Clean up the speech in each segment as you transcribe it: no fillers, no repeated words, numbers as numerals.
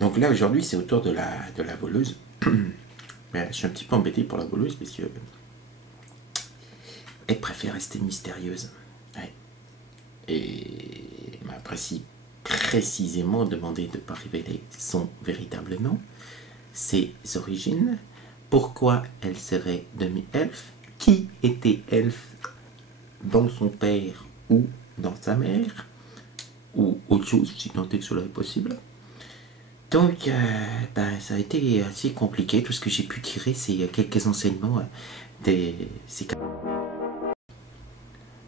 Donc là, aujourd'hui, c'est au tour de la voleuse. Mais je suis un petit peu embêté pour la voleuse parce que elle préfère rester mystérieuse. Ouais. Et m'apprécie précisément demandé de ne pas révéler son véritable nom, ses origines, pourquoi elle serait demi-elfe, qui était elfe dans son père ou dans sa mère, ou autre chose si tant est que cela est possible. Donc, ça a été assez compliqué. Tout ce que j'ai pu tirer, c'est quelques enseignements ces cas.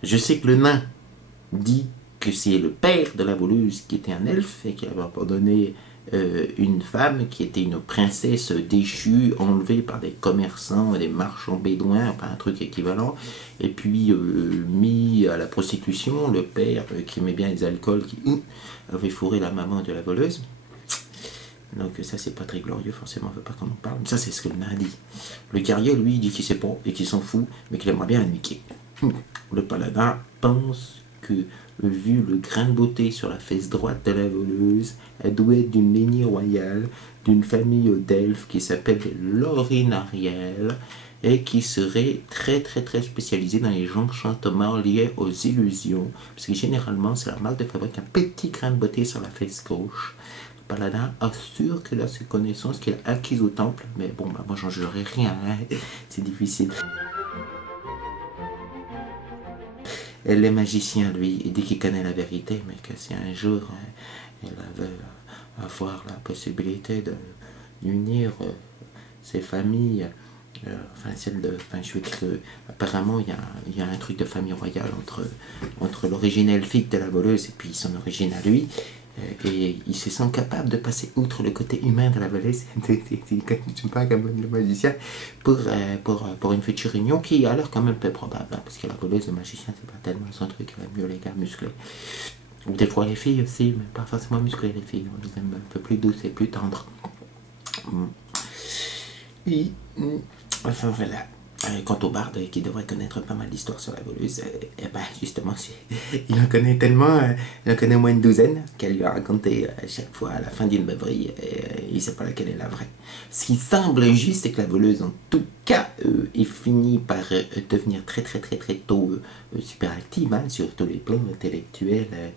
Je sais que le nain dit que c'est le père de la voleuse qui était un elfe et qui avait abandonné une femme qui était une princesse déchue, enlevée par des commerçants, des marchands bédouins, enfin un truc équivalent, et puis mis à la prostitution, le père qui aimait bien les alcools, qui avait fourré la maman de la voleuse. Donc ça c'est pas très glorieux, forcément on veut pas qu'on en parle, mais ça c'est ce que le nain dit. Le guerrier lui dit qu'il sait pas et qu'il s'en fout, mais qu'il aimerait bien la niquer. Le paladin pense que vu le grain de beauté sur la fesse droite de la voleuse, elle doit être d'une lignée royale, d'une famille d'elfes qui s'appelle les Lorinariel et qui serait très très très spécialisée dans les enchantements liés aux illusions, parce que généralement c'est la marque de fabrique un petit grain de beauté sur la fesse gauche. Le paladin assure qu'il a ses connaissances qu'il a acquises au temple, mais bon, bah, moi j'en jurerai rien, hein. C'est difficile. Elle est magicien, lui, il dit qu'il connaît la vérité, mais que si un jour il avait avoir la possibilité d'unir ses familles, enfin celle de, enfin je veux dire que apparemment il y a un truc de famille royale entre l'origine elfique de la voleuse et puis son origine à lui. Et il se sent capable de passer outre le côté humain de la voleuse, c'est pas comme le magicien, pour une future union qui a l'air quand même peu probable, hein, parce que la voleuse, le magicien, c'est pas tellement son truc, il aime mieux les gars musclés. Ou des fois les filles aussi, mais pas forcément musclées les filles, on les aime un peu plus douces et plus tendres. Et, enfin voilà. Quant au barde qui devrait connaître pas mal d'histoires sur la voleuse, ben justement, il en connaît tellement, il en connaît au moins une douzaine qu'elle lui a raconté à chaque fois à la fin d'une beuverie, et il ne sait pas laquelle est la vraie. Ce qui semble juste, c'est que la voleuse, en tout cas, est finie par devenir très très très très tôt super active, hein, sur tous les plans intellectuels,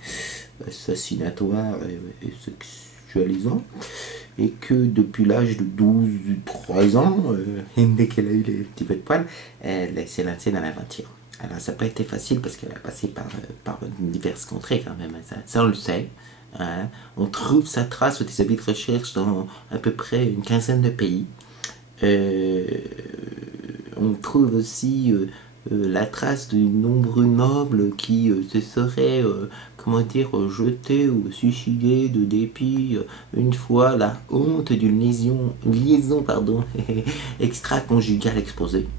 assassinatoire et sexualisant. Et que depuis l'âge de 12-13 ans, dès qu'elle a eu les petits peu de poils, elle s'est lancée dans l'aventure. Alors ça n'a pas été facile parce qu'elle a passé par diverses contrées quand même, ça on le sait. Hein. On trouve sa trace ou des avis de recherche dans à peu près une quinzaine de pays. On trouve aussi la trace de nombreux nobles qui se seraient, comment dire, jetés ou suicidés de dépit une fois la honte d'une liaison extra-conjugale exposée.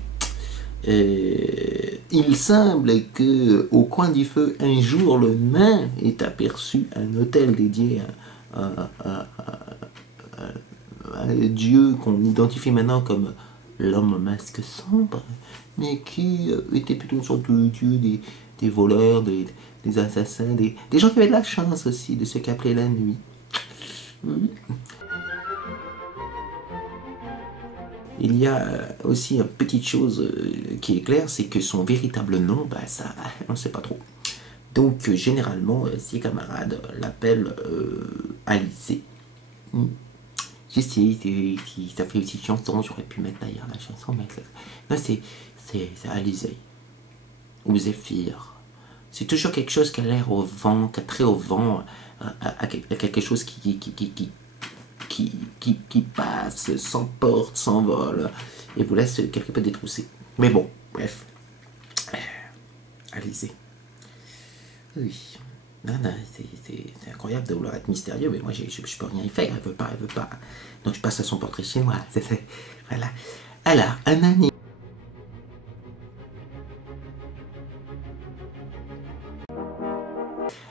Il semble que au coin du feu, un jour, le nain est aperçu un hôtel dédié à Dieu qu'on identifie maintenant comme l'homme au masque sombre, mais qui était plutôt une sorte de dieu des voleurs, des assassins, des gens qui avaient de la chance aussi de se qu'appeler la nuit. Il y a aussi une petite chose qui est claire, c'est que son véritable nom, bah ça, on ne sait pas trop. Donc généralement, ses camarades l'appellent Alice. Je sais, ça fait aussi chanson, j'aurais pu mettre d'ailleurs la chanson, mais non, c'est Alizé ou Zéphyr. C'est toujours quelque chose qui a l'air au vent, qui a trait au vent, à quelque chose qui passe, s'emporte, s'envole, et vous laisse quelque peu détroussé. Mais bon, bref. Alizé. Oui. Non, c'est incroyable de vouloir être mystérieux, mais moi je peux rien y faire, elle veut pas. Donc je passe à son portrait chinois, voilà. Alors, un animal.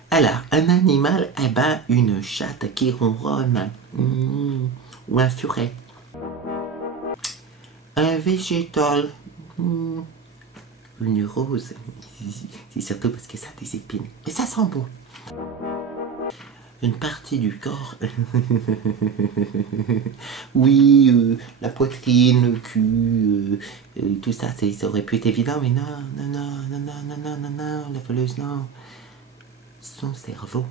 Alors, un animal, eh ben, une chatte qui ronronne, ou un furet. Un végétal, une rose, c'est surtout parce que ça a des épines, et ça sent bon. une partie du corps. Oui, la poitrine, le cul, tout ça, ça aurait pu être évident, mais non, non, non, non, non, non, non, non, non, la voleuse, non. Son cerveau.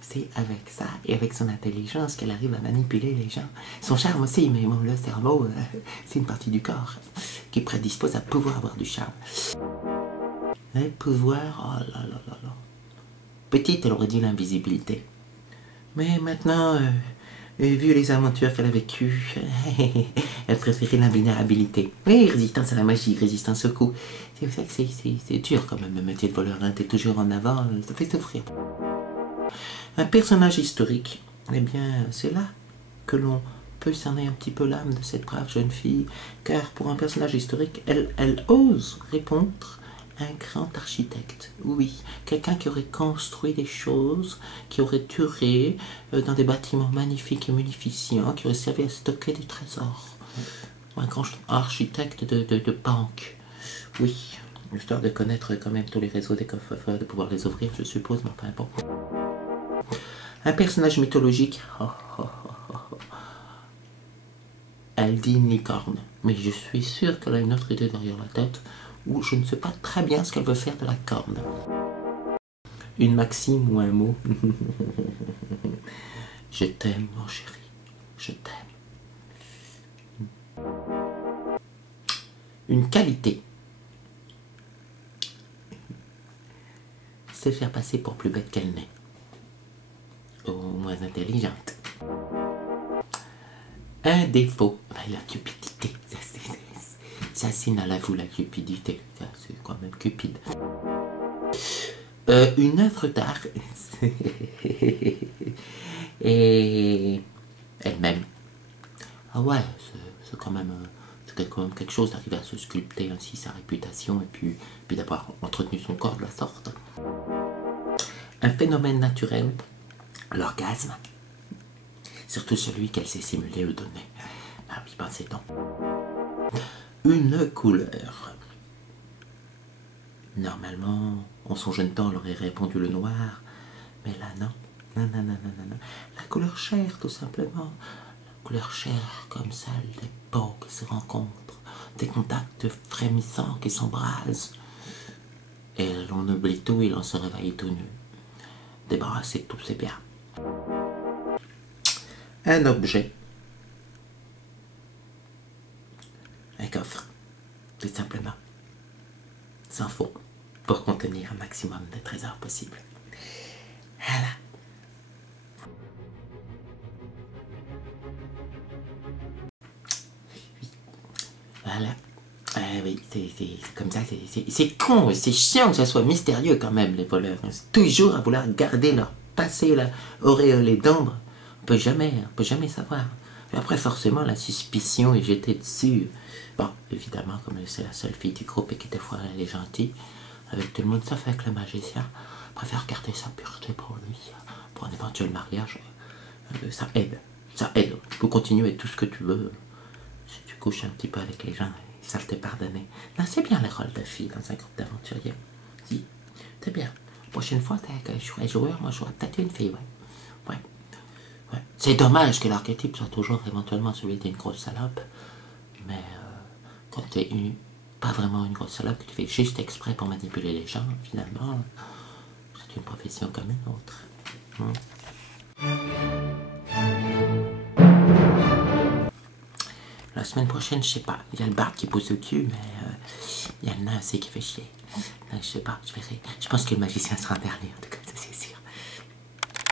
C'est avec ça et avec son intelligence qu'elle arrive à manipuler les gens. Son charme aussi, mais bon, le cerveau, c'est une partie du corps qui prédispose à pouvoir avoir du charme. Le pouvoir, oh là là là là. Petite, elle aurait dit l'invisibilité. Mais maintenant, vu les aventures qu'elle a vécues, elle préférait l'invulnérabilité. Oui, résistance à la magie, résistance au coup. C'est vrai que c'est dur quand même, le métier de voleur, hein. T'es toujours en avant, ça fait souffrir. Un personnage historique, eh bien, c'est là que l'on peut cerner un petit peu l'âme de cette brave jeune fille, car pour un personnage historique, elle ose répondre à un grand architecte. Oui, quelqu'un qui aurait construit des choses, qui aurait duré dans des bâtiments magnifiques et munificents, qui aurait servi à stocker des trésors. Un grand architecte de banque. Oui, histoire de connaître quand même tous les réseaux des coffres-forts, de pouvoir les ouvrir, je suppose, mais enfin bon. Un personnage mythologique. Oh, oh, oh, oh. Elle dit une licorne, mais je suis sûr qu'elle a une autre idée derrière la tête, où je ne sais pas très bien ce qu'elle veut faire de la corne. Une maxime ou un mot. Je t'aime, mon chéri. Je t'aime. Une qualité. C'est faire passer pour plus bête qu'elle n'est. Ou moins intelligente. Un défaut, la cupidité. Ça c'est à l'avoue, la cupidité. Ça c'est quand même cupide. Une œuvre d'art. Et elle-même. Ah ouais, c'est quand même quelque chose d'arriver à se sculpter ainsi sa réputation et puis d'avoir entretenu son corps de la sorte. Un phénomène naturel, l'orgasme. Surtout celui qu'elle s'est simulé ou donner. Ah oui, pensez donc. Une couleur. Normalement, en son jeune temps, elle aurait répondu le noir. Mais là, non. Non, non, non, non, non, non. La couleur chair, tout simplement. La couleur chair, comme celle des peaux qui se rencontrent. Des contacts frémissants qui s'embrasent. Et l'on oublie tout et l'on se réveille tout nu. Débarrassé de tout, c'est bien. Un objet. Un coffre. Tout simplement. Sans faux. Pour contenir un maximum de trésors possibles. Voilà. Voilà. Oui, c'est comme ça, c'est con, c'est chiant que ça soit mystérieux quand même, les voleurs. C'est toujours à vouloir garder leur passé, là, auréolé d'ombre. On peut jamais savoir. Et après, forcément, la suspicion est jetée dessus. Bon, évidemment, comme c'est la seule fille du groupe et qui des fois elle est gentille, avec tout le monde, sauf avec le magicien, préfère garder sa pureté pour lui, pour un éventuel mariage. Ça aide. Tu peux continuer tout ce que tu veux. Si tu couches un petit peu avec les gens, ça t'est pardonné. Non, c'est bien le rôle de fille dans un groupe d'aventuriers. Si, c'est bien. La prochaine fois que je serai joueur, moi je serai peut-être une fille, ouais. C'est dommage que l'archétype soit toujours éventuellement celui d'une grosse salope, mais quand tu es pas vraiment une grosse salope, que tu fais juste exprès pour manipuler les gens, finalement, c'est une profession comme une autre. La semaine prochaine, je sais pas, il y a le Bard qui pousse au cul, mais il y a le nain aussi qui fait chier. Je sais pas, je verrai. Je pense que le magicien sera dernier en tout cas.